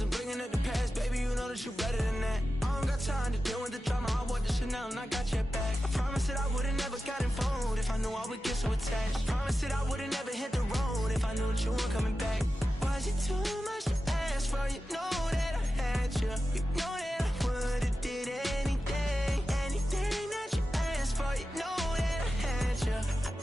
promises and bringing up the past. Baby, you know that you're better than that. I don't got time to deal with the drama. I bought the Chanel and I got your back. I promised that I would've never got involved if I knew I would get so attached. I promised that I would've never hit the road if I knew that you weren't coming back. Was it too much to ask for? You know that I had you. You know that I would've did anything that you asked for. You know that I had you. I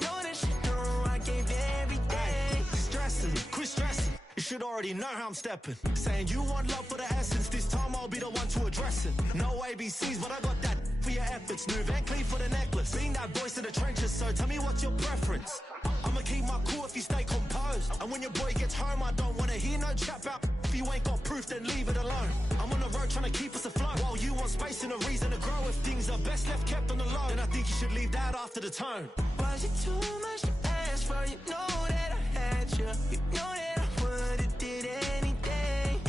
know that you know I gave everything. Stressing, quit stressing. You should already know how I'm stepping. Saying you want love for the essence. This time I'll be the one to address it. No ABCs, but I got that for your efforts. New Van Cleef for the necklace. Being that voice in the trenches, so tell me what's your preference. I'ma keep my cool if you stay composed. And when your boy gets home, I don't wanna hear no chat about. If you ain't got proof, then leave it alone. I'm on the road trying to keep us afloat. While you want space and a reason to grow. If things are best left kept on the low, then I think you should leave that after the tone. Was it too much to ask for? You know that I had you. You know that I would've did anything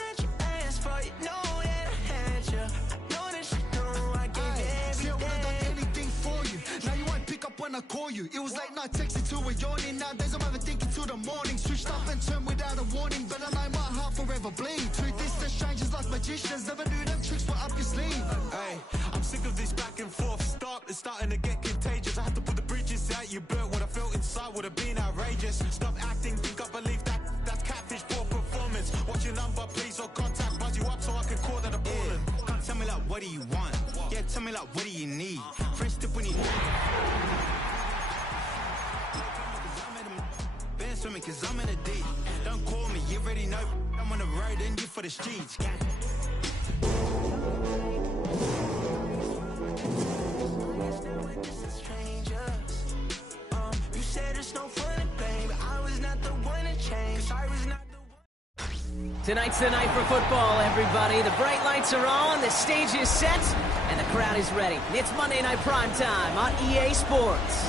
that you asked for. You know that I had you. I know that you know I gave everything. See, I would've done anything for you. Now you won't pick up when I call you. It was late night texting till we're yawning. Nowadays I'm overthinking till the morning. Switched up and turned without a warning, but I know my heart forever bleed. Truth is that strangers like magicians. Never knew them tricks were up your sleeve. Hey, I'm sick of this back and forth. It's starting to get contagious. I had to put the bridges out you built. What I felt inside would have been outrageous. Stop acting, think I believe that's catfish, poor performance. What's your number, please, or contact? Buzz you up so I can call that appalling. Can't tell me like, what do you want? Yeah, tell me like, what do you need? Fresh tip when you need. Been swimming cause I'm in a deep. Don't call me, you already know. I'm on the road and you for the streets. You said it's no fun to play, but I was not the one to change. I was not the one. Tonight's the night for football, everybody. The bright lights are on, the stage is set, and the crowd is ready. It's Monday Night Primetime on EA Sports.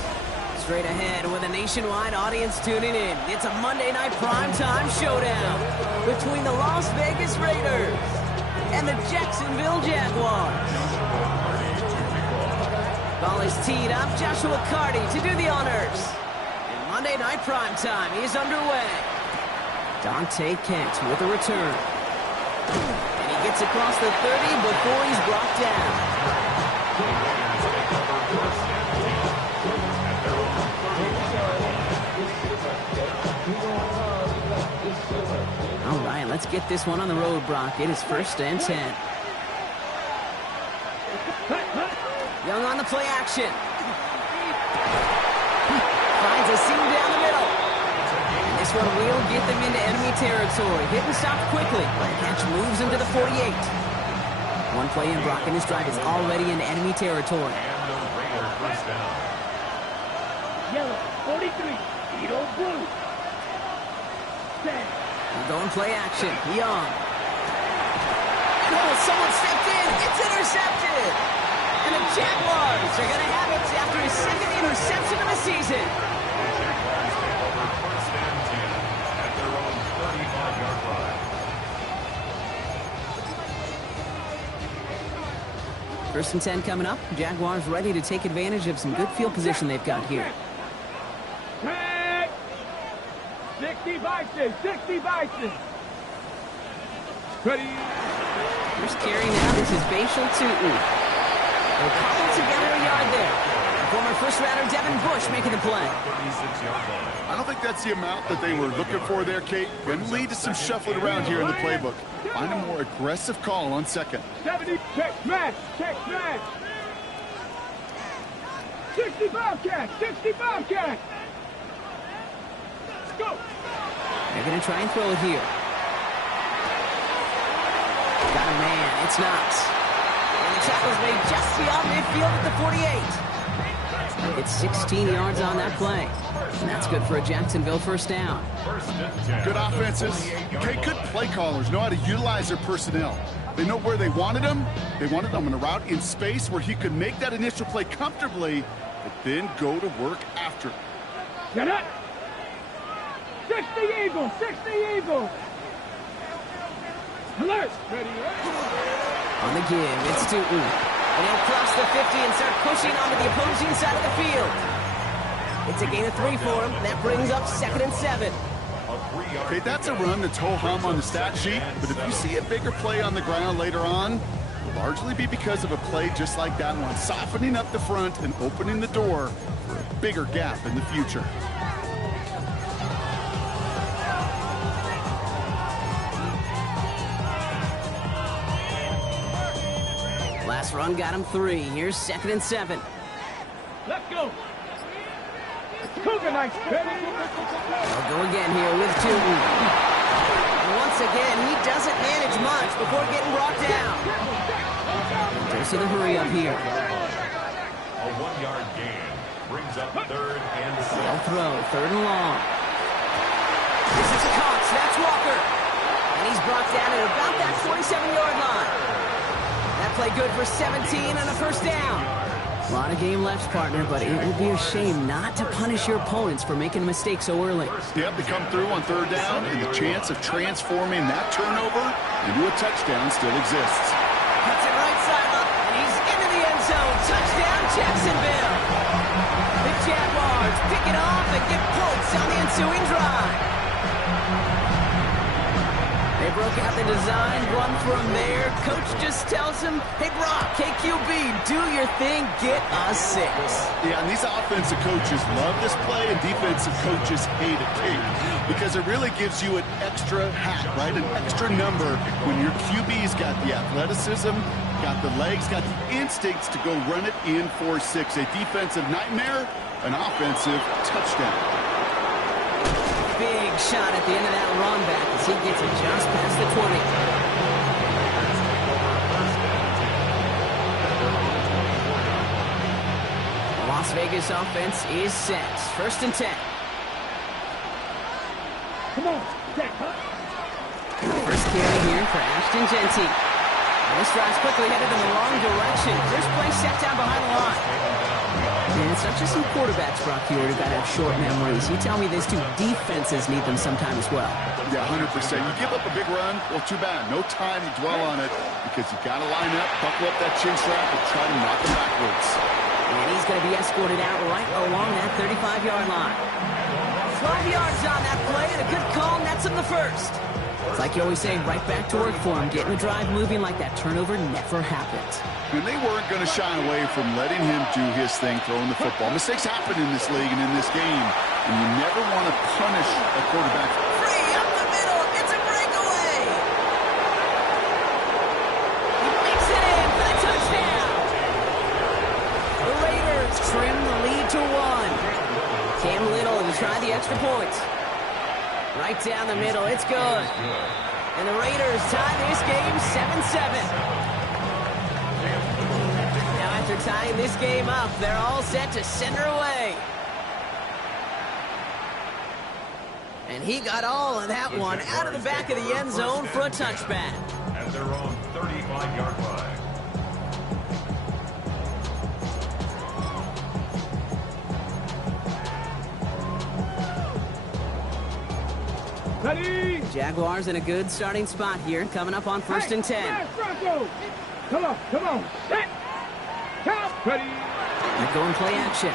Straight ahead with a nationwide audience tuning in. It's a Monday Night Primetime showdown between the Las Vegas Raiders and the Jacksonville Jaguars. Ball is teed up. Joshua Carty to do the honors. And Monday Night Primetime is underway. Dante Kent with a return. And he gets across the 30 before he's brought down. All right, let's get this one on the road, Brock. It is 1st and 10. Young on the play action. Finds a seam down the middle. And this one will get them into enemy territory. Hit and stop quickly. Catch moves into the 48. One play in, Brock, and his drive is already in enemy territory. Yellow, 43, Edo blue. We're going play action. Young. And someone stepped in. It's intercepted. And the Jaguars are going to have it after his second interception of the season. First and 10 at their own 35-yard line. First and 10 coming up. Jaguars ready to take advantage of some good field position they've got here. 60 Bison, 60 Bison. Ready. First carry now. This is Bashal Tutu. They'll cobble together a yard there. Former first-rounder Devin Bush making the play. I don't think that's the amount that they were looking for there, Kate. Going to lead to some shuffling around here in the playbook. Find a more aggressive call on second. 70, check smash, 60 Bobcat, 60 Bobcat. Let's go. They're going to try and throw it here. Got a man. It's not. And the tackle's made just beyond midfield at the 48. It's 16 yards on that play. And that's good for a Jacksonville first down. Good offenses. Okay, good play callers know how to utilize their personnel. They know where they wanted him. They wanted him on a route in space where he could make that initial play comfortably, but then go to work after. Get it. 60 Eagles, 60 Eagles. Alert. Ready. On the give, it's Tutu. And he'll cross the 50 and start pushing onto the opposing side of the field. It's a gain of 3 for him. That brings up 2nd and 7. Okay, that's a run that's ho-hum on the stat sheet, but if you see a bigger play on the ground later on, it'll largely be because of a play just like that one, softening up the front and opening the door for a bigger gap in the future. Last run got him 3. Here's 2nd and 7. Let's go. Cougar night. They'll go again here with Tootin. And once again, he doesn't manage much before getting brought down. Dose of the hurry up here. A 1-yard gain brings up 3rd and 6. They'll throw 3rd and long. This is caught. That's Walker. And he's brought down at about that 47-yard line. That play good for 17 and a first down. A lot of game left, partner, but it would be a shame not to punish your opponents for making a mistake so early. Yep, they come through on 3rd down, and the chance of transforming that turnover into a touchdown still exists. Cuts it right side up, and he's into the end zone. Touchdown, Jacksonville. The Jaguars pick it off and get points on the ensuing drive. They broke out the design, run from there. Coach just tells him, hey, Brock, KQB, do your thing, get us 6. Yeah, and these offensive coaches love this play, and defensive coaches hate it too, because it really gives you an extra hat, right? An extra number when your QB's got the athleticism, got the legs, got the instincts to go run it in for 6. A defensive nightmare, an offensive touchdown. Big shot at the end of that run back as he gets it just past the 20. Las Vegas offense is set. 1st and 10. Come on, set, huh? First carry here for Ashton Genty. And this drive's quickly headed in the wrong direction. First play set down behind the line. And it's not just some quarterbacks, Brock, here who've got to have short memories. You tell me these 2 defenses need them sometime as well. Yeah, 100%. You give up a big run, well, too bad. No time to dwell on it because you got to line up, buckle up that chin strap, and try to knock him backwards. And he's going to be escorted out right along that 35-yard line. 12 yards on that play, and a good call nets him the first. It's like you always say, right back to work for him, getting the drive moving like that turnover never happened. And they weren't going to shy away from letting him do his thing, throwing the football. Mistakes happen in this league and in this game, and you never want to punish a quarterback. Free up the middle, it's a breakaway. He makes it in for the touchdown. The Raiders trim the lead to 1. Cam Little to try the extra point. Right down the middle, it's good. And the Raiders tie this game 7-7. Now after tying this game up, they're all set to send her away. And he got all of that one out of the back of the end zone for a touchback. At their own 35-yard line. Ready? Jaguars in a good starting spot here, coming up on 1st and 10. Bronco. Come on, set. Count. Ready? They're going play action.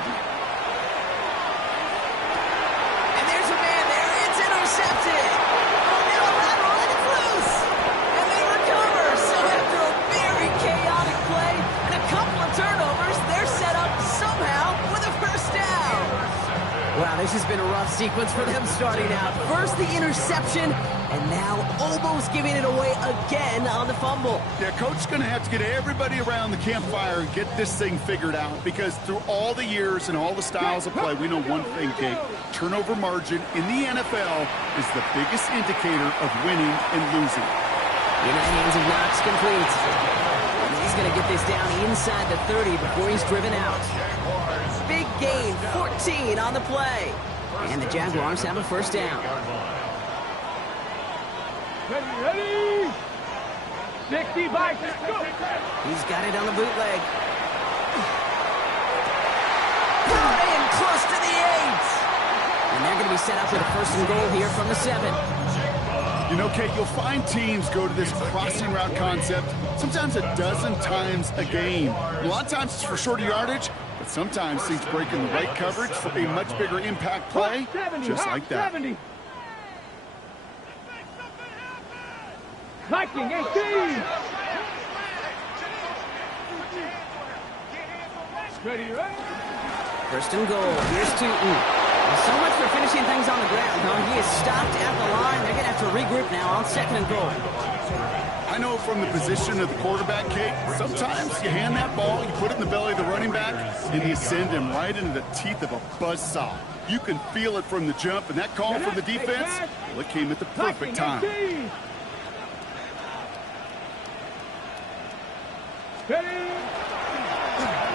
And there's a man there. It's intercepted. Oh, now lateral, and it's loose. And they recover. So after a very chaotic play and a couple of turnovers, they're set up somehow with a first down. Wow, this has been a rough sequence for them starting out. First the interception, and now almost giving it away again on the fumble. Yeah, Coach's going to have to get everybody around the campfire and get this thing figured out, because through all the years and all the styles of play, we know one thing, Kate. Turnover margin in the NFL is the biggest indicator of winning and losing. In the hands of Knox, complete. And he's going to get this down inside the 30 before he's driven out. Big gain, 14 on the play. And the Jaguars have a first down. Ready? 65, go! He's got it on the bootleg. Brought in close to the 8. And they're going to be set up with a first and goal here from the 7. You know, Kate, you'll find teams go to this crossing route concept sometimes a dozen times a game. A lot of times it's for shorter yardage, but sometimes things break in the right coverage for a much bigger impact play, just like that. 70. Viking 18. Ready, ready. First and goal. Here's Tootin. So much for finishing things on the ground, huh? He is stopped at the line. They're going to have to regroup now on second and goal. I know from the position of the quarterback, Kate, sometimes you hand that ball, you put it in the belly of the running back, and you send him right into the teeth of a buzzsaw. You can feel it from the jump, and that call from the defense, well, it came at the perfect time.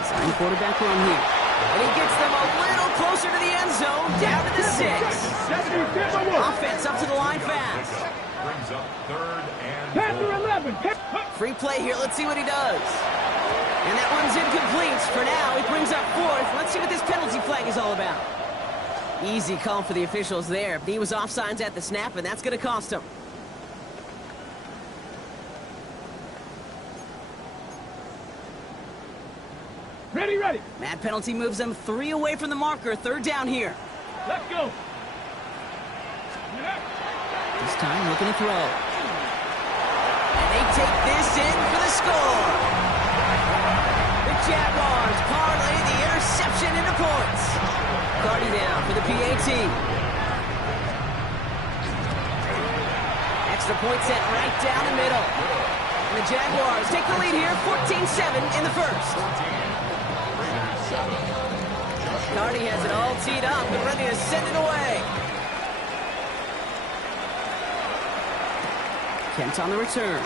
Second quarterback run here. And he gets them a little closer to the end zone, down to the 6. Offense up to the line fast. Brings up third and Panther 11. Free play here. Let's see what he does. And that one's incomplete. For now, he brings up 4th. Let's see what this penalty flag is all about. Easy call for the officials there. He was offsides at the snap, and that's going to cost him. Ready, ready. That penalty moves them 3 away from the marker. Third down here. Let's go. This time looking to throw. And they take this in for the score. The Jaguars parlay the interception into points. Carty down for the PAT. Extra point set right down the middle. And the Jaguars take the lead here, 14-7 in the first. Carty has it all teed up and ready to send it away. Kent on the return.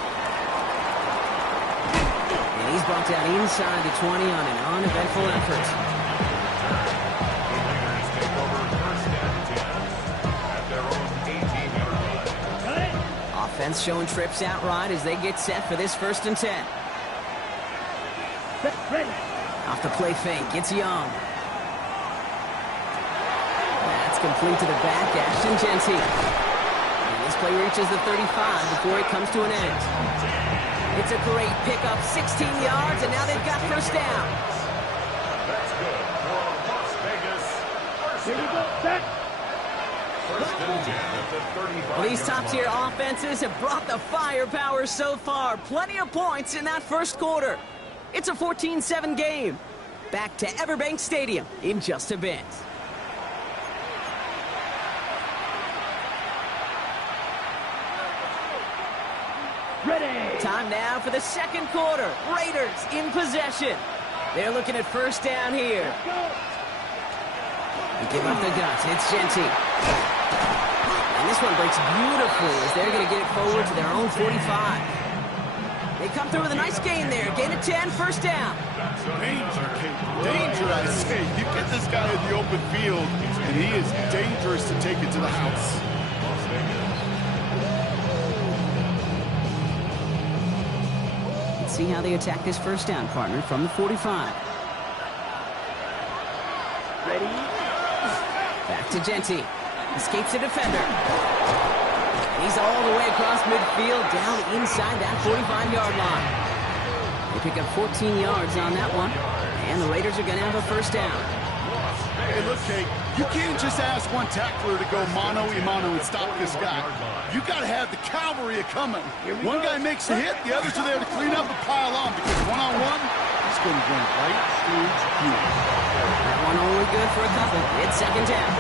And he's brought down inside the 20 on an uneventful effort. take over first and 10 at their own 18-yard line. Offense showing trips out right as they get set for this first and 10. Off the play fake, it's Young. That's complete to the back, Ashton Genty. And this play reaches the 35 before it comes to an end. It's a great pickup, 16 yards, and now they've got first down. That's good for Las Vegas. Here we go, set. First and 10 at the 35. Well, these top-tier offenses have brought the firepower so far. Plenty of points in that first quarter. It's a 14-7 game. Back to Everbank Stadium in just a bit. Ready. Time now for the second quarter. Raiders in possession. They're looking at first down here. They give up the guts. It's Genty. And this one breaks beautifully as they're going to get it forward to their own 45. They come through with a nice gain there. Gain of 10, first down. Danger, Kate. Danger, I say. You get this guy in the open field, and he is dangerous to take it to the house. Las Vegas. Let's see how they attack this first down, partner, from the 45. Ready. Back to Genty. Escapes the defender. He's all the way across midfield, down inside that 45-yard line. They pick up 14 yards on that one, and the Raiders are going to have a first down. Hey, look, Kate, you can't just ask one tackler to go mano-a-mano and stop this guy. You got to have the cavalry coming. One guy makes a hit, the others are there to clean up and pile on, because one-on-one, he's going to run right through you. That one only good for a couple. It's second down.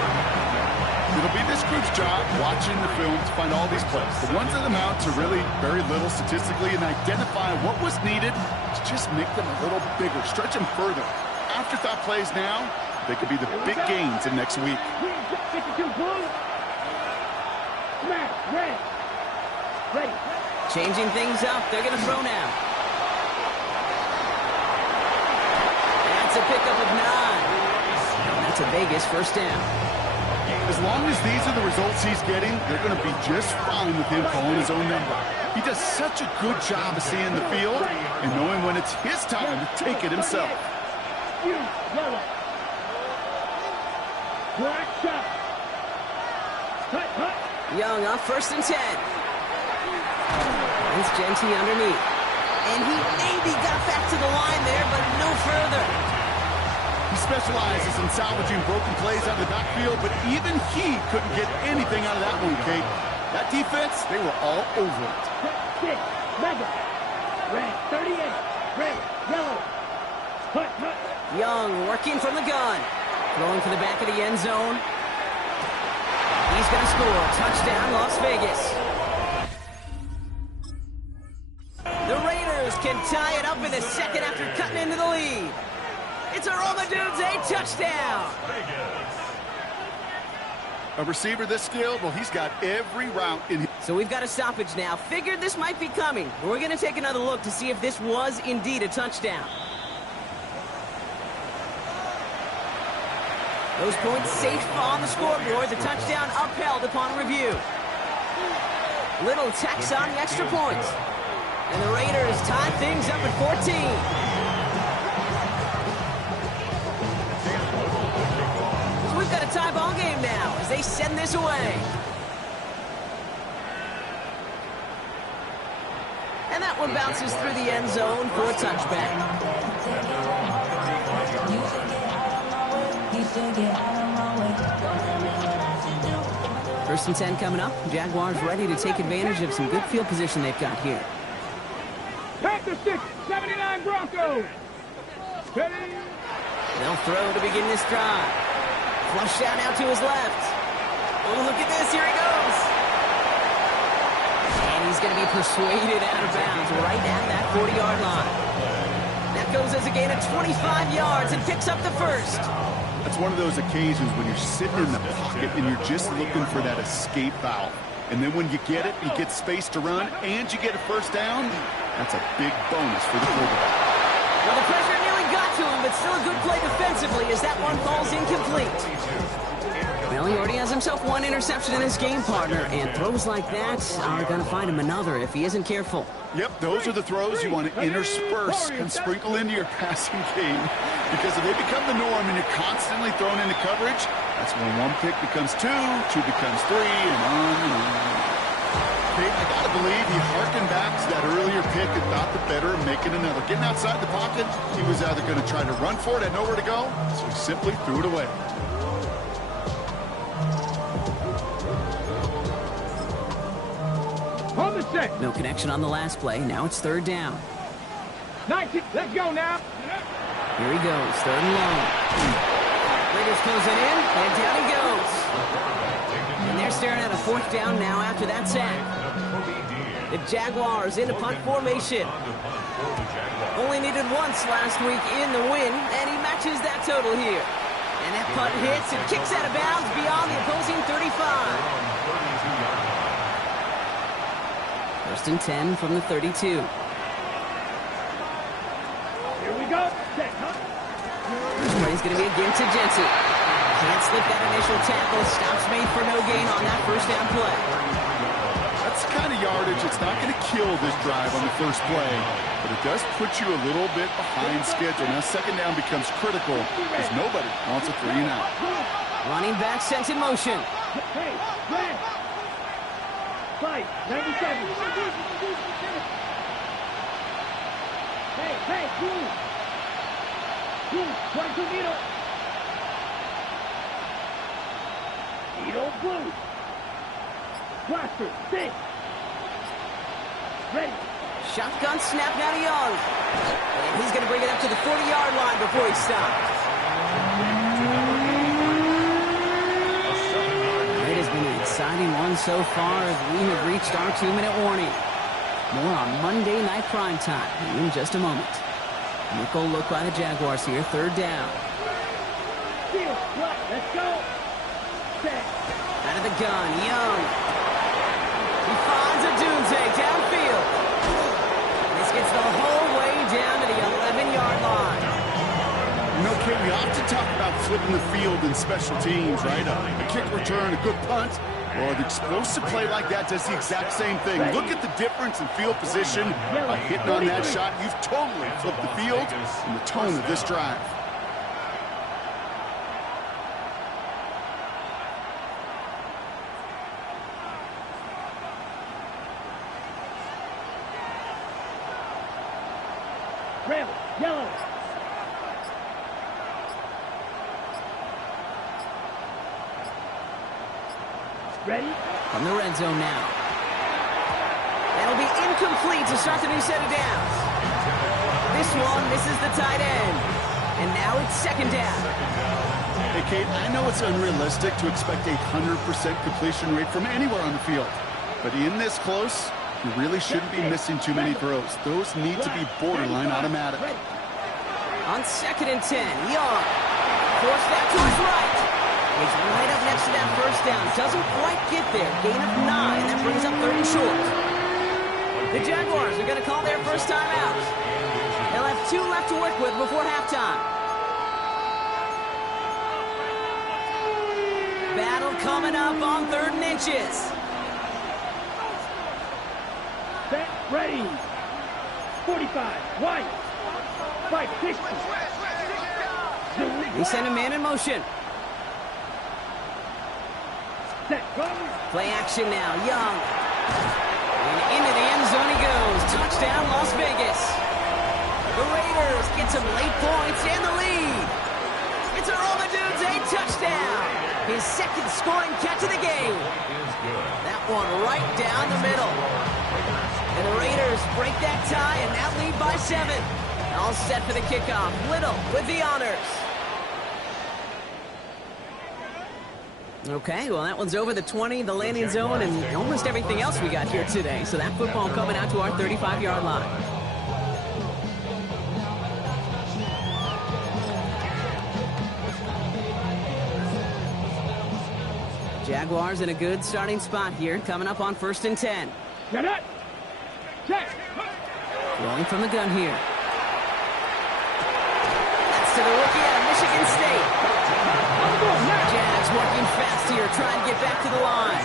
It'll be this group's job, watching the film, to find all these plays. The ones that amount to really very little statistically and identify what was needed to just make them a little bigger, stretch them further. Afterthought plays now, they could be the big gains in next week. 52 blue. Smash, ready. Ready. Changing things up. They're going to throw now. That's a pickup of 9. That's a Vegas first down. As long as these are the results he's getting, they're going to be just fine with him calling his own number. He does such a good job of seeing the field and knowing when it's his time to take it himself. Yellow. Black shot. Cut, cut. Young up first and 10. It's Genty underneath. And he maybe got back to the line there, but no further. He specializes in salvaging broken plays out of the backfield, but even he couldn't get anything out of that one, Kate. That defense, they were all over it. 6, mega, red, 38, red, yellow, hut. Young working from the gun. Throwing for the back of the end zone. He's going to score. Touchdown, Las Vegas. The Raiders can tie it up in the second after cutting into the lead. It's a Romadudes, a touchdown. A receiver this skilled, well, he's got every route in. So we've got a stoppage now. Figured this might be coming. We're going to take another look to see if this was indeed a touchdown. Those points safe on the scoreboard. The touchdown upheld upon review. Little tax on the extra points. And the Raiders tie things up at 14. So we've got a tie ball game now as they send this away. And that one bounces through the end zone for a touchback. First and 10 coming up. Jaguars ready to take advantage of some good field position they've got here. Panther 6, 79 Broncos. Ready. They'll throw to begin this drive. Flush down out to his left. Oh, look at this. Here he goes. And he's going to be persuaded out of bounds right at that 40-yard line. That goes as a gain of 25 yards and picks up the first. It's one of those occasions when you're sitting in the pocket and you're just looking for that escape valve. And then when you get it, you get space to run, and you get a first down. That's a big bonus for the quarterback. Well, the pressure nearly got to him, but still a good play defensively as that one falls incomplete. Well, he already has himself one interception in his game, partner, and throws like that are going to find him another if he isn't careful. Yep, those are the throws you want to intersperse and sprinkle into your passing game. Because if they become the norm and you're constantly thrown into coverage, that's when one pick becomes two becomes three, and on and on. Okay, I got to believe he harkened back to that earlier pick and thought the better of making another. Getting outside the pocket, he was either going to try to run for it, had nowhere to go, so he simply threw it away. On the set. No connection on the last play. Now it's third down. 19, let's go now. Here he goes, third and long. Raiders closing in, and down he goes. And they're staring at a fourth down now after that sack. The Jaguars into punt formation. Only needed once last week in the win, and he matches that total here. And that punt hits and kicks out of bounds beyond the opposing 35. First and 10 from the 32. Here we go. Set, huh? First play is going to be again to Jensen. Can't slip that initial tackle. Stops made for no gain on that first down play. That's the kind of yardage. It's not going to kill this drive on the first play, but it does put you a little bit behind schedule. Now second down becomes critical because nobody wants a 3 and out. Running back sent in motion. Hey, red. Fight, 97. Hey, blue. Blue, 22 needle. Needle, blue. Blaster, 6. Ready. Shotgun snap now to Young. And he's going to bring it up to the 40-yard line before he stops. It has been an exciting one so far as we have reached our 2-minute warning. More on Monday Night Primetime in just a moment. Nickel look by the Jaguars here, third down. Field, let's go. Set. Out of the gun, Young. He finds a Dunze downfield. This gets the whole way down to the 11-yard line. You know, Kate, we often talk about flipping the field in special teams, right? A kick return, a good punt. Well, an explosive play like that does the exact same thing. Look at the difference in field position by hitting on that shot. You've totally flipped the field and the tone of this drive. Red, yellow. Ready? From the red zone now. That'll be incomplete to start the new set of downs. This one misses the tight end. And now it's second down. Hey, Kate, I know it's unrealistic to expect a 100% completion rate from anywhere on the field. But in this close, you really shouldn't be missing too many throws. Those need to be borderline automatic. On 2nd and 10, Young. Force that to his right. He's right up next to that first down. Doesn't quite get there. Gain of 9. That brings up 3rd and short. The Jaguars are going to call their first time out. They'll have 2 left to work with before halftime. Battle coming up on 3rd and inches. Set, ready. 45, white. 560. They send a man in motion. Set, go. Play action now, Young. And into the end zone he goes. Touchdown, Las Vegas. The Raiders get some late points and the lead. It's a Romadudes, a touchdown. His 2nd scoring catch of the game. That one right down the middle. And the Raiders break that tie and now lead by 7. All set for the kickoff. Little with the honors. Okay, well, that one's over the 20, the landing zone, and almost everything else we got here today. So that football coming out to our 35-yard line. Jaguars in a good starting spot here, coming up on 1st and 10. Get it. Check. Rolling from the gun here. That's to the rookie out of Michigan State. Jags working fast here, trying to get back to the line.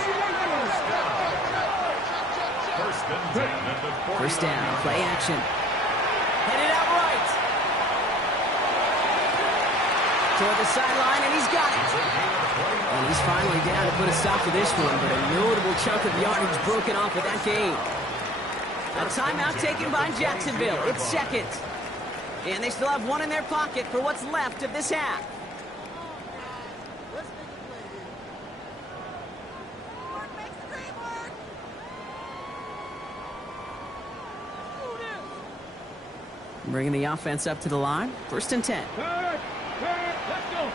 First down, play action. Headed out right. Toward the sideline, and he's got it. And he's finally down to put a stop to this one, but a notable chunk of yardage broken off with that game. A timeout taken by Jacksonville. It's 2nd. And they still have 1 in their pocket for what's left of this half. Bringing the offense up to the line. 1st and 10. Let's go.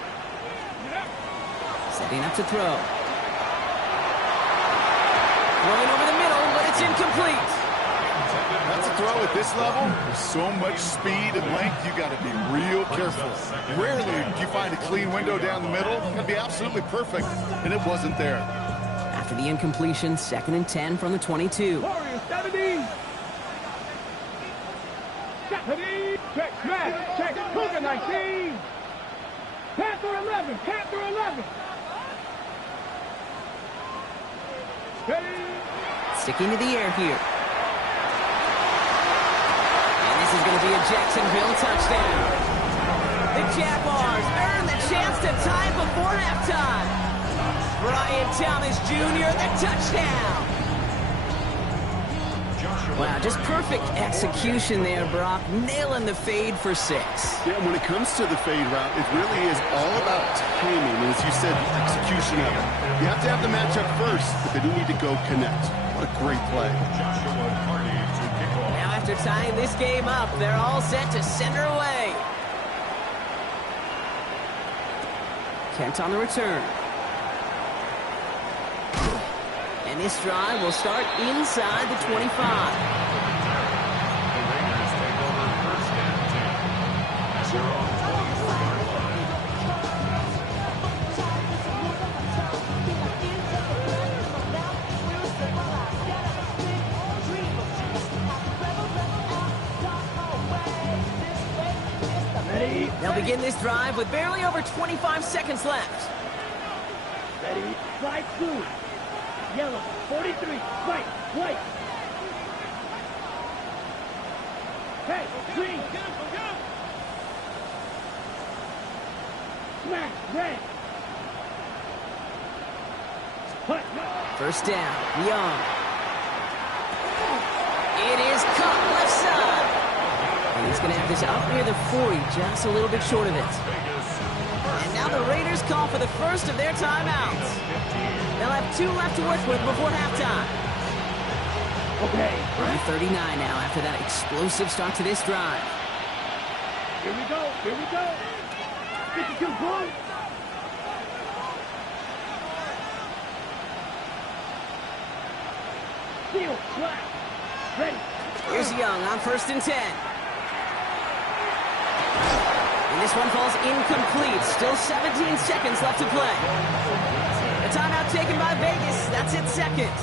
Setting up to throw. Throwing over the middle, but it's incomplete. That's a throw at this level. There's so much speed and length, you got to be real careful. Rarely do you find a clean window down the middle. It's going to be absolutely perfect, and it wasn't there. After the incompletion, 2nd and 10 from the 22. Warriors 70. 70. Check, smash. Check, Cougar 19. Panther 11. Panther 11. Ready. Sticking to the air here. And this is going to be a Jacksonville touchdown. The Jaguars earn the chance to tie it before halftime. Brian Thomas Jr., the touchdown. Wow, just perfect execution there, Brock. Nailing the fade for 6. Yeah, when it comes to the fade route, it really is all about timing. And as you said, the execution of it. You have to have the matchup first, but they do need to go connect. What a great play. Now after tying this game up, they're all set to send her away. Kent on the return. And this drive will start inside the 25. They'll begin this drive with barely over 25 seconds left. Ready. Slide 2. Yellow, 43, white. Hey, green. Smash, red. Hut. First down, Young. It is caught left side. And he's going to have this up near the 40, just a little bit short of it. And now the Raiders call for the first of their timeouts. They'll have 2 left to work with before halftime. Okay. We're on 39 now after that explosive start to this drive. Here we go. Here we go. 52 points. Seal, flat. Ready. Here's Young on 1st and 10. And this one falls incomplete. Still 17 seconds left to play. A timeout taken by Vegas. That's its second.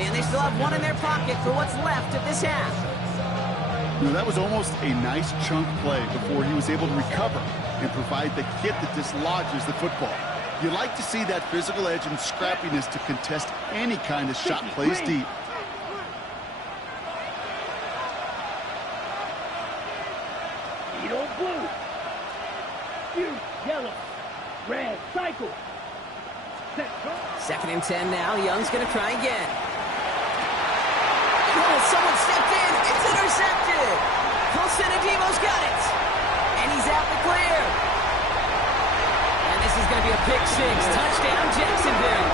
And they still have one in their pocket for what's left of this half. You know, that was almost a nice chunk play before he was able to recover and provide the hit that dislodges the football. You like to see that physical edge and scrappiness to contest any kind of shot plays deep. Yellow, blue. Blue, yellow, red, cycle. Set, go. 2nd and 10 now. Young's going to try again. Oh, someone stepped in. It's intercepted. Colson-Adimo's got it. And he's out the clear. And this is going to be a pick 6. Touchdown, Jacksonville.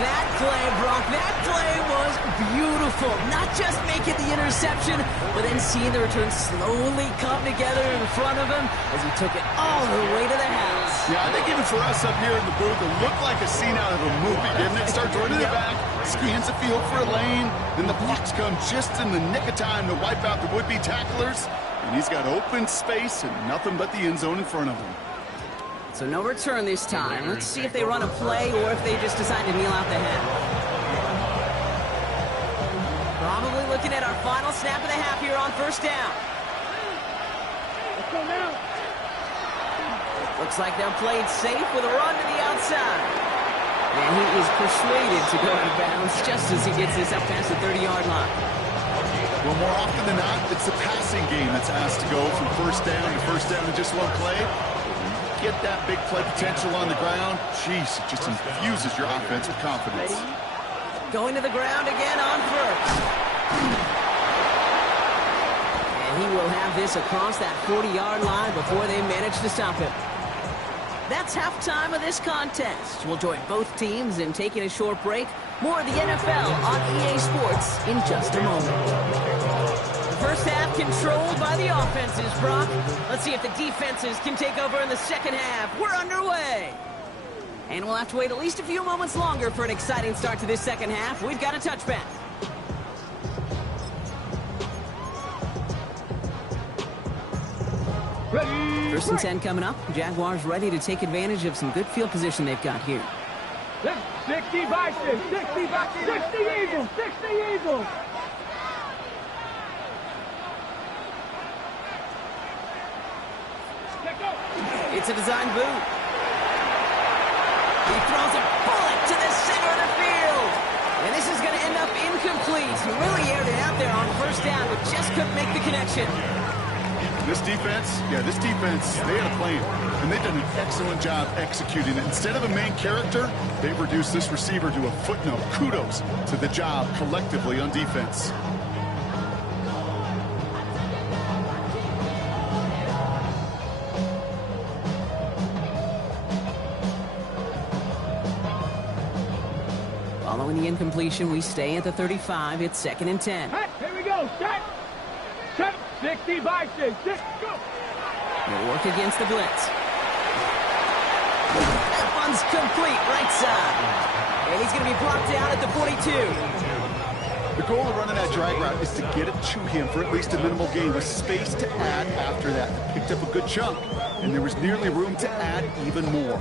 That play, Brock, that play was beautiful. Not just making the interception, but then seeing the return slowly come together in front of him as he took it all the way to the house. Yeah, I think even for us up here in the booth, it looked like a scene out of a movie, didn't it? Starts running it back, scans the field for a lane, then the blocks come just in the nick of time to wipe out the would-be tacklers, and he's got open space and nothing but the end zone in front of him. So no return this time. Let's see if they run a play or if they just decide to kneel out the half. Probably looking at our final snap of the half here on 1st down. Let's go now. Looks like they'll play it safe with a run to the outside. And he is persuaded to go out of bounds just as he gets this up past the 30-yard line. Well, more often than not, it's the passing game that's asked to go from 1st down to 1st down in just one play. Get that big play potential on the ground, jeez, it just infuses your offense with confidence. Going to the ground again on 1st. And he will have this across that 40-yard line before they manage to stop him. That's halftime of this contest. We'll join both teams in taking a short break. More of the NFL on EA Sports in just a moment. First half controlled by the offenses, Brock. Let's see if the defenses can take over in the second half. We're underway. And we'll have to wait at least a few moments longer for an exciting start to this second half. We've got a touchback. Ready. 1st and 10 coming up. Jaguars ready to take advantage of some good field position they've got here. 60 Vikings, 60 Vikings, 60 Eagles, 60 Eagles. It's a design boot. He throws a bullet to the center of the field. And this is going to end up incomplete. He really aired it out there on 1st down, but just couldn't make the connection. This defense, they had a plan. And they've done an excellent job executing it. Instead of a main character, they've reduced this receiver to a footnote. Kudos to the job collectively on defense. Following the incompletion, we stay at the 35. It's 2nd and 10. Hey, here we go. Set. 60 Vikings, 6, go. We'll work against the blitz. That one's complete, right side. And he's going to be brought down at the 42. The goal of running that drag route is to get it to him for at least a minimal gain with space to add after that. Picked up a good chunk, and there was nearly room to add even more.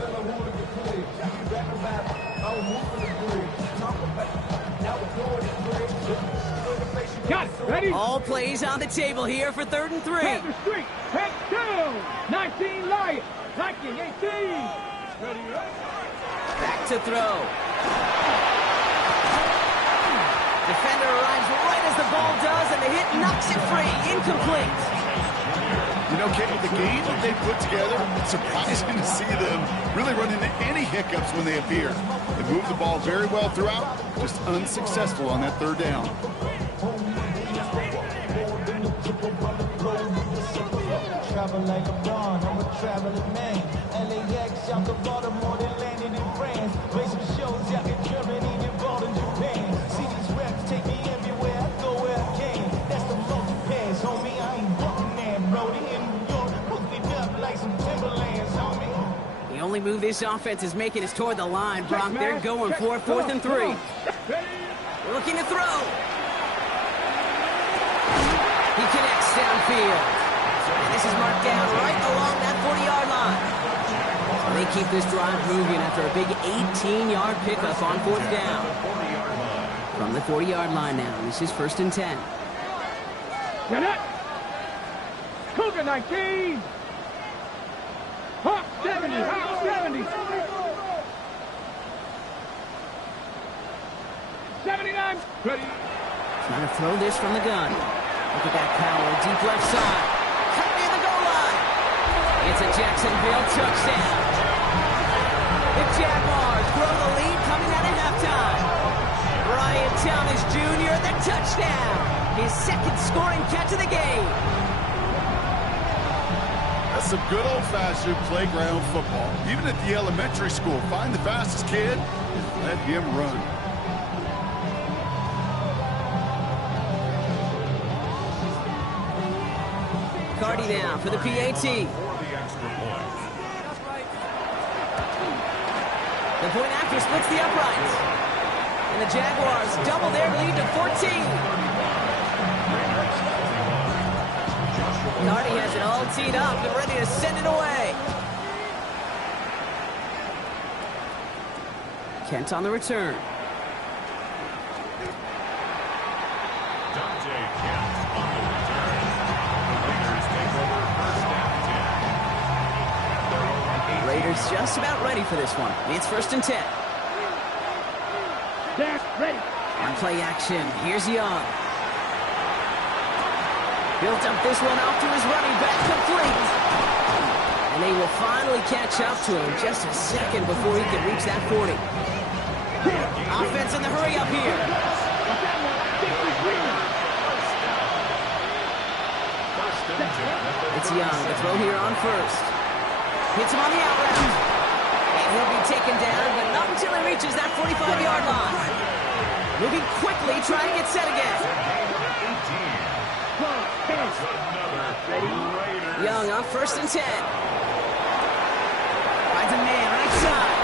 Got it. Ready? All plays on the table here for 3rd and 3. Panther Street. Head down. 19 Lions. 19, 18. Ready, Back to throw. Defender arrives right as the ball does, and the hit knocks it free. Incomplete. You know, Kate, with the game that they put together, it's surprising to see them really run into any hiccups when they appear. They moved the ball very well throughout, just unsuccessful on that 3rd down. Travel like LeBron, I'm a traveling man. LAX, I'm the Baltimore, Atlanta. only move this offense is making is toward the line, Brock. They're going for it, 4th and 3. Looking to throw. He connects downfield. And this is marked down right along that 40-yard line. They keep this drive moving after a big 18-yard pickup on 4th down. From the 40-yard line now, this is 1st and 10. Get it! Cougar 19! Hawk 70! Hawk 70! 79! Ready! Trying to throw this from the gun. Look at that power, deep left side. Cut near the goal line. It's a Jacksonville touchdown. The Jaguars grow the lead coming out of halftime. Brian Thomas Jr., the touchdown. His 2nd scoring catch of the game. That's some good old-fashioned playground football. Even at the elementary school, find the fastest kid and let him run. Cardi now for the PAT. The point after splits the uprights. And the Jaguars double their lead to 14. Cardi has it all teed up and ready to send it away. Kent on the return. Raiders just about ready for this one. It's 1st and 10. Ready. On play action, here's Young. Built up this one off to his running back, complete. And they will finally catch up to him just a second before he can reach that 40. Offense in the hurry up here. It's Young, the throw here on 1st. Hits him on the out route. And he'll be taken down, but not until he reaches that 45-yard line. Moving quickly, trying to get set again. Young on 1st and 10. Finds a man right side.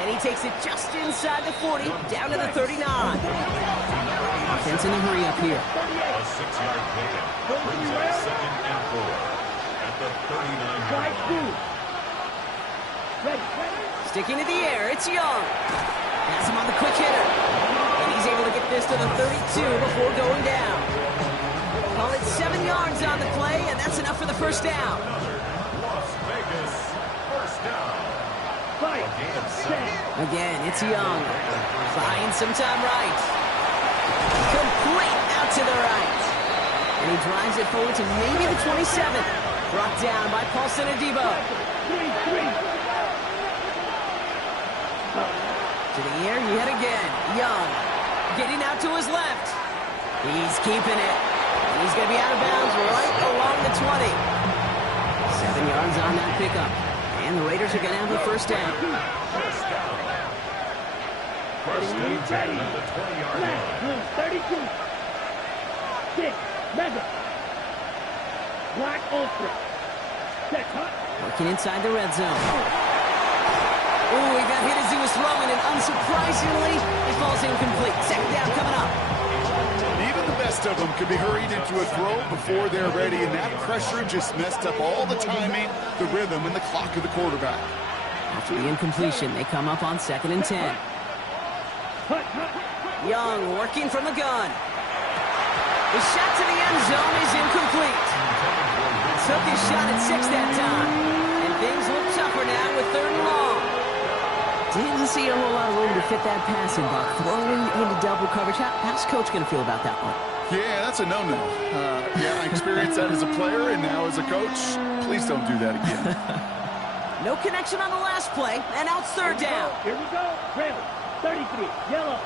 And he takes it just inside the 40, down to the 39. Offense in a hurry up here. A 6-yard pickup brings up 2nd and 4. The 39-yard Sticking to the air, it's Young. Has him on the quick hitter. And he's able to get this to the 32 before going down. Call it 7 yards on the play, and that's enough for the 1st down. Las Vegas, 1st down. Again, it's Young. Buying some time right. Complete out to the right. And he drives it forward to maybe the 27. Brought down by Paulson Adebo. To the air yet again. Young getting out to his left. He's keeping it. He's going to be out of bounds right along the 20. 7 yards on that pickup. And the Raiders are going to have the 1st down. 1st and 10 at the 20-yard line. 32. 6. Mega. Black Ultra. Working inside the red zone. Ooh, he got hit as he was throwing, and unsurprisingly, it falls incomplete. 2nd down coming up. Even the best of them could be hurried into a throw before they're ready, and that pressure just messed up all the timing, the rhythm, and the clock of the quarterback. After the incompletion, they come up on 2nd and 10. Young working from the gun. The shot to the end zone is incomplete. Took his shot at 6 that time. And things look tougher now with 3rd and long. Didn't see a whole lot of room to fit that passing ball. Throwing into double coverage. How's Coach going to feel about that one? Yeah, that's a no-no. Yeah, I experienced that as a player and now as a coach. Please don't do that again. No connection on the last play, and now it's 3rd down. Here we go. Trail. 33. Yellow.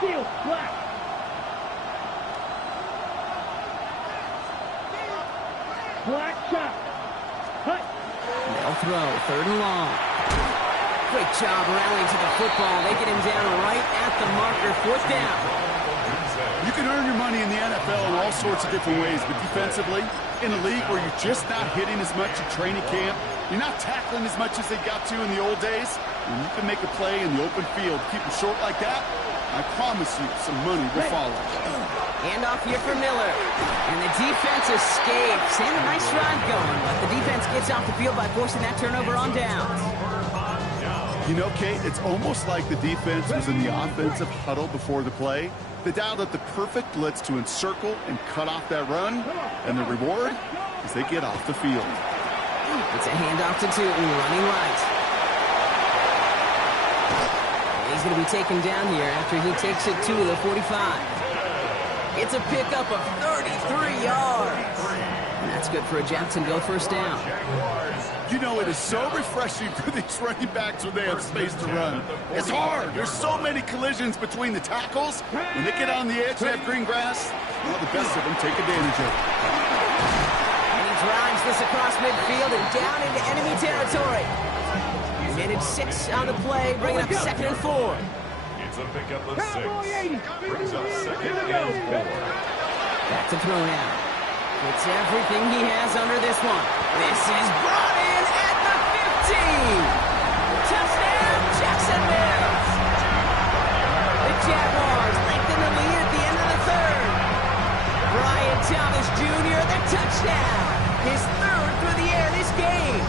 Field. Black. Black shot. Cut. They'll throw. 3rd and long. Great job rallying to the football. They get him down right at the marker. 4th down. You You can earn your money in the NFL in all sorts of different ways, but defensively, in a league where you're just not hitting as much at training camp, you're not tackling as much as they got to in the old days, when you can make a play in the open field, keep it short like that, I promise you some money will follow. Hand off here for Miller. And the defense escapes. And a nice drive going, but the defense gets off the field by forcing that turnover on downs. You know, Kate, it's almost like the defense was in the offensive huddle before the play. They dialed up the perfect blitz to encircle and cut off that run. And the reward is they get off the field. It's a handoff to Tootin, running right. He's going to be taken down here after he takes it to the 45. It's a pickup of 33 yards. And that's good for a Jacksonville first down. You know, it is so refreshing for these running backs when they have space to run. It's hard. There's so many collisions between the tackles. When they get on the edge, they have green grass. Well, the best of them take advantage of it. And he drives this across midfield and down into enemy territory. He made it 6 on the play, bringing up 2nd and 4. It's a pickup of 6. Brings up 2nd and 4. Back to throw now. It's everything he has under this one. This is brought in at the 15. Touchdown, Jacksonville. The Jaguars lengthen the lead at the end of the 3rd. Brian Thomas Jr., the touchdown. His 3rd through the air this game.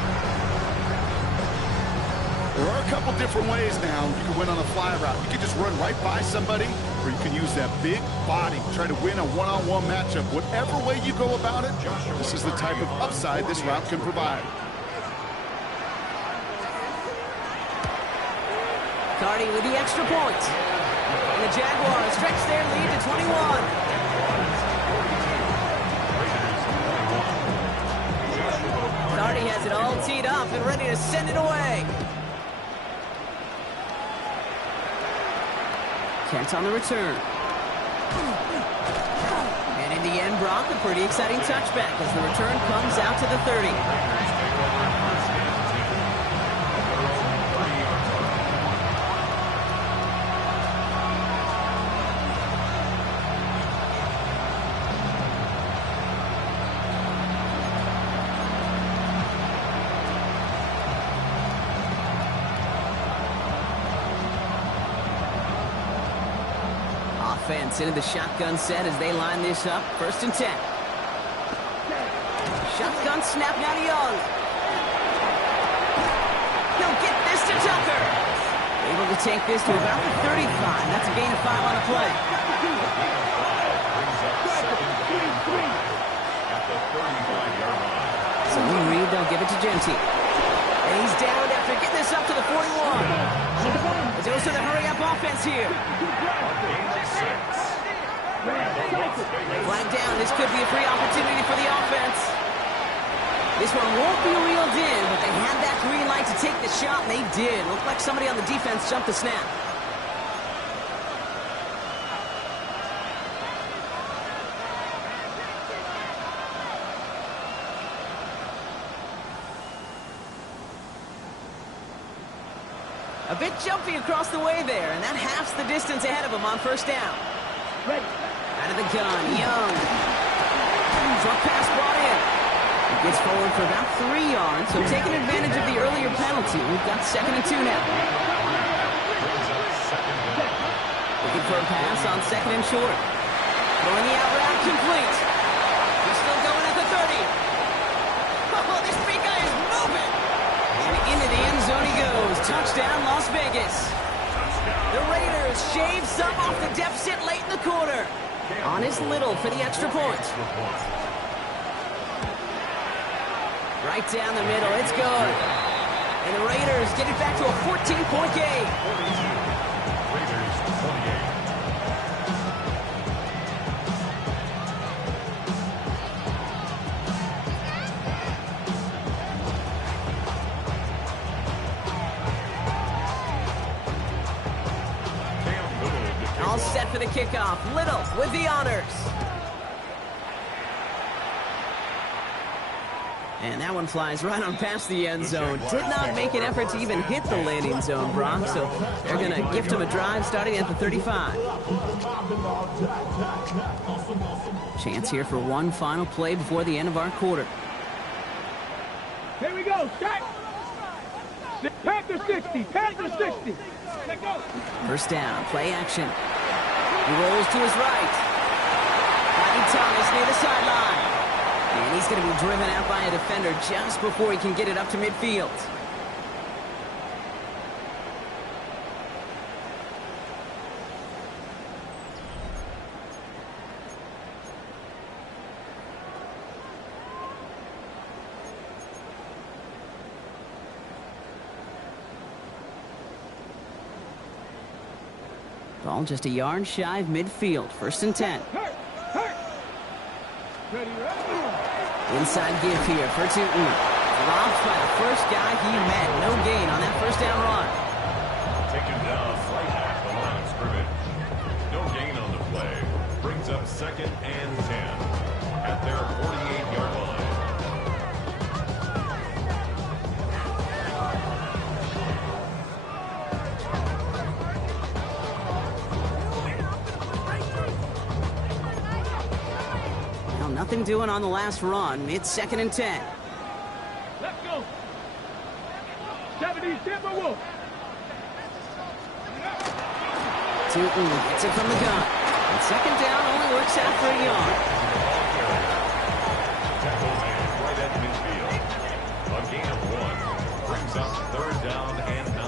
There are a couple different ways now you can win on a fly route. You can just run right by somebody, or you can use that big body, try to win a one-on-one matchup. Whatever way you go about it, this is the type of upside this route can provide. Cardi with the extra point. And the Jaguars stretch their lead to 21. Cardi has it all teed up and ready to send it away. Kent on the return. And in the end, Brock, a pretty exciting touchback as the return comes out to the 30. Offense into the shotgun set as they line this up. 1st and 10. Shotgun snap now to Young. He'll get this to Tucker. Able to take this to about the 35. That's a gain of 5 on the play. So we read they'll give it to Genty. And he's down after getting this up to the 41. It goes to the hurry-up offense here. Flag down. This could be a free opportunity for the offense. This one won't be reeled in, but they had that green light to take the shot, and they did. Looked like somebody on the defense jumped the snap. A bit jumpy across the way there, and that halves the distance ahead of him on 1st down. Out of the gun, Young. Short pass brought in. He gets forward for about 3 yards, so taking advantage of the earlier penalty. We've got 2nd and 2 now. Looking for a pass on 2nd and short. Throwing the out route complete. He's still going at the 30. Oh, this big guy is moving. And into the end zone he goes. Touchdown, Las Vegas. The Raiders shave some off the deficit late in the quarter. On is Little for the extra point. Right down the middle. It's good. And the Raiders get it back to a 14-point game. Raiders 28. All set for the kickoff. Little with the honors. And that one flies right on past the end zone. Did not make an effort to even hit the landing zone, Brock. So they're going to gift him a drive starting at the 35. Chance here for one final play before the end of our quarter. Here we go, Shaq. Panther 60, Panther 60. Let's go. First down, play action. He rolls to his right. Rodney Thomas near the sideline. And he's going to be driven out by a defender just before he can get it up to midfield. Ball just a yard shy of midfield. First and 10. Inside give here for Tootin. Dropped by the first guy he met. No gain on that first down run. Taken down right at the line of scrimmage. No gain on the play. Brings up 2nd and 10 at their 48-yard line. Nothing doing on the last run. It's 2nd and 10. Let's go. 70 Timberwolves. Tootin gets it from the gun. And 2nd down only works out for a yard. Tackle made right at midfield. A gain of 1 brings up 3rd down and 9.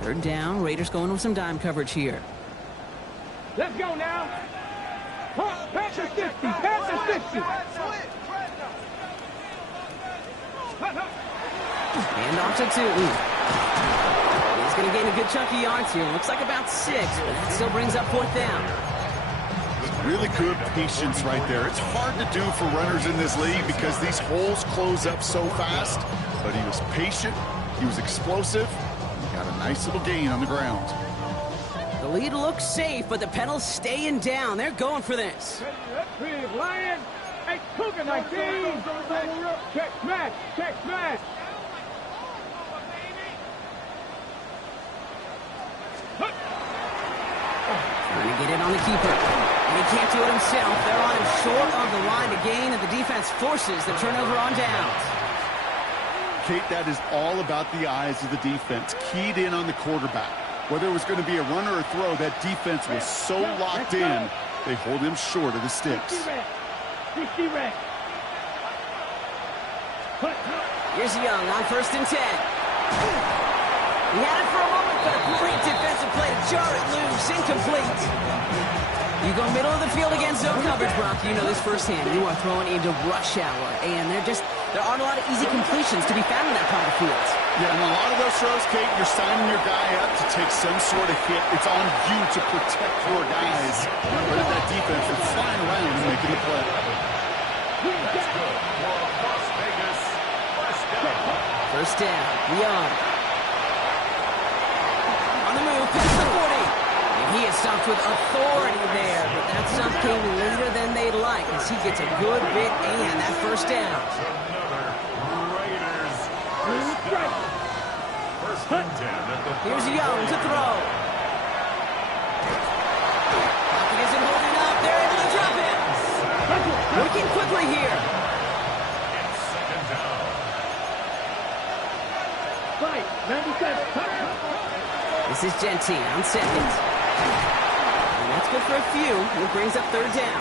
Third down, Raiders going with some dime coverage here. Let's go now. Panther 60, Panther 60. And off to Tootin. He's going to gain a good chunk of yards here. Looks like about 6, but that still brings up 4th down. Really good patience right there. It's hard to do for runners in this league because these holes close up so fast. But he was patient. He was explosive. Got a nice little gain on the ground. The lead looks safe, but the pedals staying down. They're going for this. Lion, hey, Cougar 19. Check smash, check smash. Trying to get it on the keeper. And he can't do it himself. They're on him short of the line to gain, and the defense forces the turnover on downs. Kate, that is all about the eyes of the defense, keyed in on the quarterback. Whether it was going to be a run or a throw, that defense was so locked in, they hold him short of the sticks. Here's Young on 1st and 10. He had it for a moment, but a great defensive play to jar it loose, incomplete. You go middle of the field against zone coverage, Brock. You know this firsthand. You are throwing into rush hour, and there aren't a lot of easy completions to be found in that part of the field. Yeah, and a lot of those throws, Kate, you're signing your guy up to take some sort of hit. It's on you to protect your guys. But that defense is flying around and making the play. That's good for Las Vegas. First down, Young. On the move, past the 40. He is stopped with authority there, but that stop came later than they'd like as he gets a good bit and that first down. Here's Young to throw. Pocket isn't holding up. They're able to drop it. Working quickly here. Right, 97. This is Gentine on 2nd. And that's good for a few. It brings up 3rd down.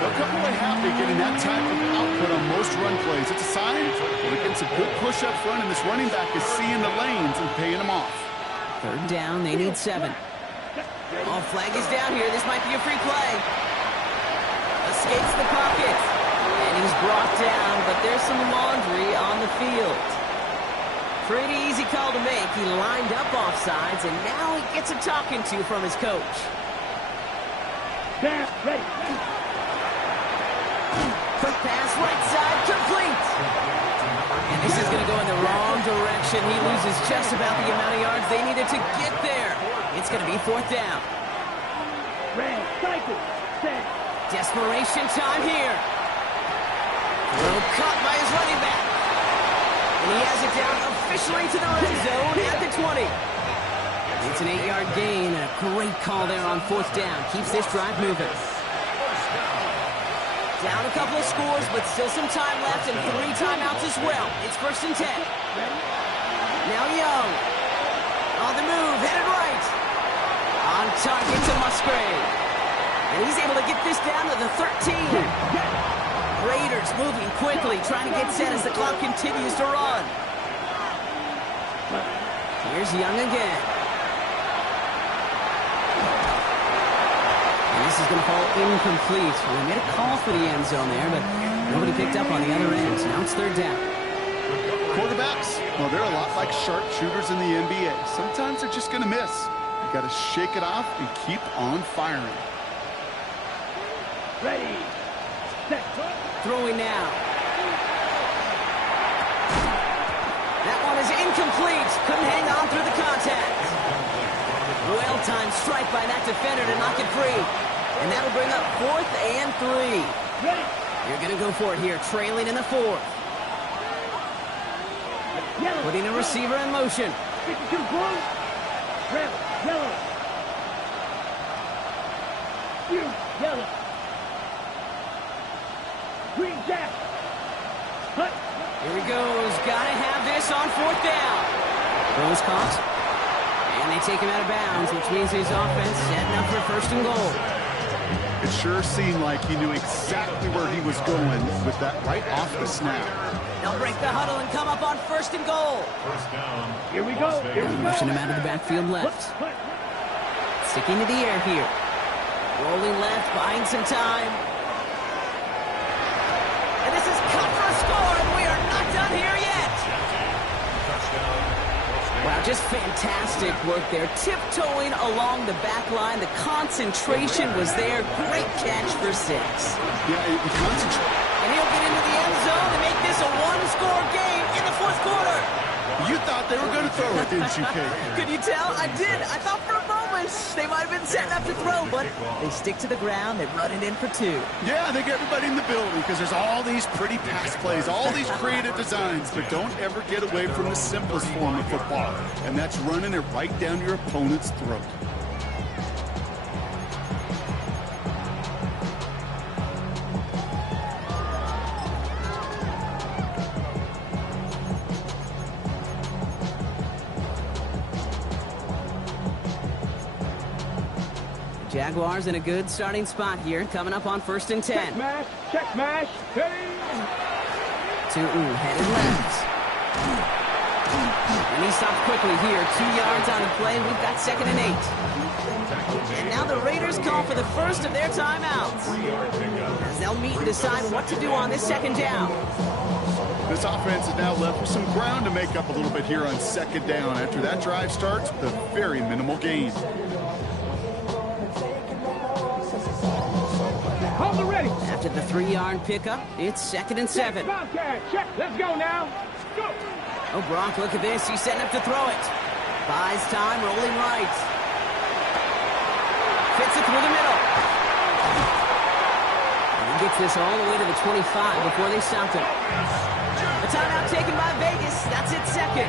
They'll come away happy getting that type of output on most run plays. It's a sign they're getting some good push up front, and this running back is seeing the lanes and paying them off. 3rd down, they need 7. Oh, flag is down here. This might be a free play. Escapes the pocket. And he's brought down, but there's some laundry on the field. Pretty easy call to make. He lined up offsides, and now he gets a talking to from his coach. Quick pass, right side, complete. And this is going to go in the wrong direction. He loses just about the amount of yards they needed to get there. It's going to be 4th down. Red, cycle, set. Desperation time here. Well cut by his running back. And he has it down officially to the red zone at the 20. It's an 8-yard gain and a great call there on 4th down. Keeps this drive moving. Down a couple of scores, but still some time left and 3 timeouts as well. It's 1st and 10. Now Young. On the move, headed right. On target to Musgrave. And he's able to get this down to the 13. Raiders moving quickly, trying to get set as the clock continues to run. Here's Young again. And this is going to fall incomplete. Well, they made a call for the end zone there, but nobody picked up on the other end. Now it's 3rd down. Quarterbacks, well, they're a lot like sharpshooters in the NBA. Sometimes they're just going to miss. You got to shake it off and keep on firing. Ready, set. Throwing now. That one is incomplete. Couldn't hang on through the contact. Well-timed strike by that defender to knock it free. And that'll bring up 4th and 3. Ready. You're going to go for it here, trailing in the 4th. Yellow. Putting a receiver in motion. 52 blue. Red, yellow. You, yellow. Green jack. Hut. Here he goes. Gotta have this on 4th down. Throws caught. And they take him out of bounds, which means his offense setting up for 1st and goal. It sure seemed like he knew exactly where he was going with that right off the snap. They'll break the huddle and come up on 1st and goal. Here we go. Here we go. Motion him out of the backfield left. Sticking to the air here. Rolling left, buying some time. And this is cut for a score, and we are not done here yet. Wow, just fantastic work there. Tiptoeing along the back line. The concentration was there. Great catch for 6. Yeah, the concentration. And he'll get into the end zone to make this a 1-score game in the 4th quarter. You thought they were going to throw it, didn't you, Kate? Could you tell? I did. I thought for a moment they might have been setting up to throw, but they stick to the ground. They run it in for 2. Yeah, I think everybody in the building, because there's all these pretty pass plays, all these creative designs, but don't ever get away from the simplest form of football, and that's running it right down your opponent's throat. Jaguars in a good starting spot here, coming up on 1st and 10. Check smash, check smash. Hey. Tootin headed left. And he stopped quickly here. 2 yards on the play. We've got 2nd and 8. And now the Raiders call for the first of their timeouts, as they'll meet and decide what to do on this 2nd down. This offense is now left with some ground to make up a little bit here on 2nd down after that drive starts with a very minimal gain. Hold it ready. After the 3-yard pickup, it's 2nd and 7. Bobcat, check. Let's go now. Go. Oh, Brock, look at this. He's setting up to throw it. Buys time, rolling right. Fits it through the middle. And he gets this all the way to the 25 before they stopped him. A timeout taken by Vegas. That's its 2nd.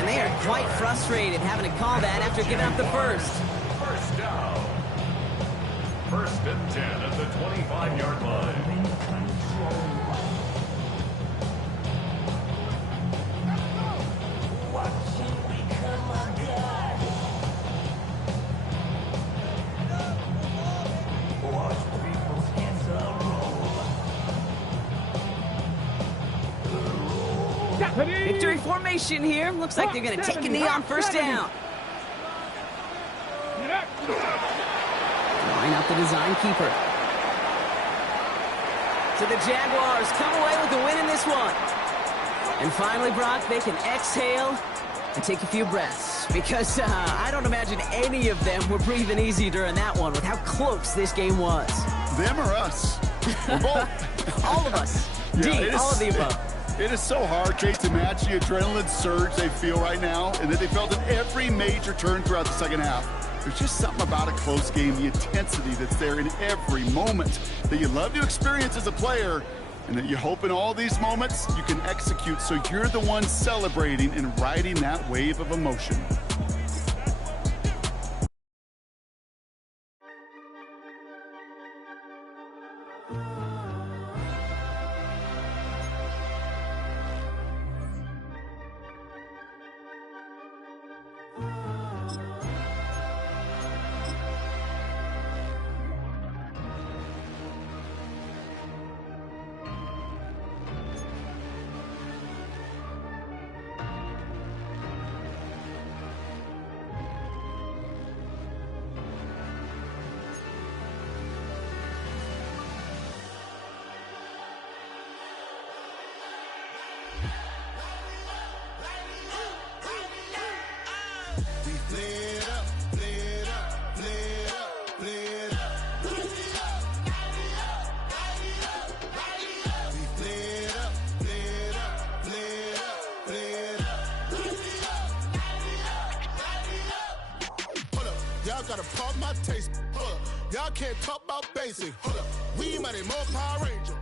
And they are quite frustrated having to call that after giving up the first. 1st down. 1st and 10 at the 25-yard line. Victory formation here. Looks like they're going to take a knee on 1st down. Line up the design keeper. So the Jaguars come away with the win in this one. And finally, Brock, they can exhale and take a few breaths. Because I don't imagine any of them were breathing easy during that one with how close this game was. Them or us? We're both. All of us. Yeah, all of the above. It is so hard, Kate, to match the adrenaline surge they feel right now and that they felt at every major turn throughout the 2nd half. There's just something about a close game, the intensity that's there in every moment that you love to experience as a player, and that you hope in all these moments you can execute so you're the one celebrating and riding that wave of emotion. Y'all gotta pump my taste. Y'all can't talk about basic. We money more Power Ranger.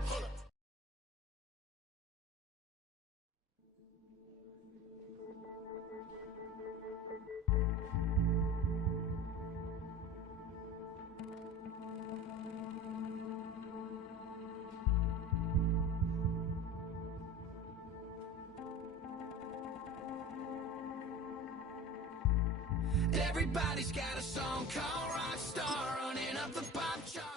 Everybody's got a song called Rockstar running up the pop charts.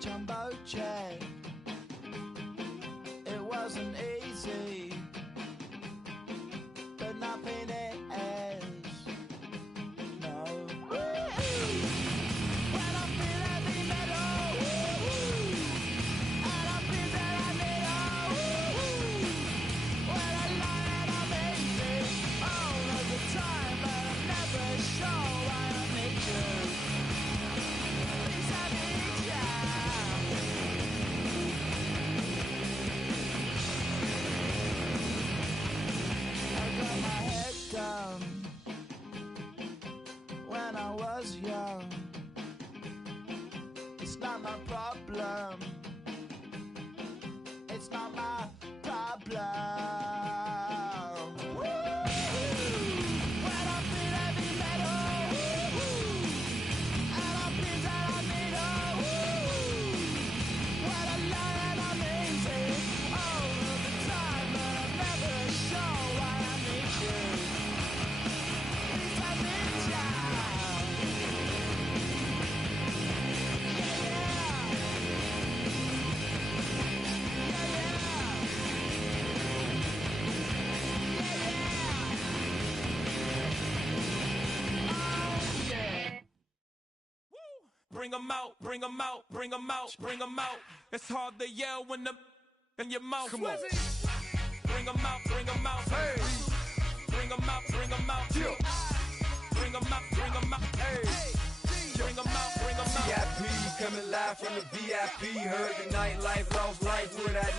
Jumbo jet. It wasn't easy, but nothing is. No. When I feel heavy metal, and I feel that I need when I lie and I'm easy all of the time, but I'm never sure why I need you. Please, I need you. When I was young, it's not my problem. It's not my problem. When I feel heavy metal, and I feel that I need when I lie and I'm easy all of the time, but I'm never sure why I need you. Please, I need you. Bring 'em out, bring 'em out, bring 'em out, bring 'em out. It's hard to yell when the in your mouth. Come on. Bring 'em out, bring 'em out. Hey. Bring 'em out, bring 'em out. Yeah. Bring 'em out, bring 'em out. Hey. Bring 'em out, bring 'em out. VIP coming live from the VIP. Heard the nightlife, lost life with that.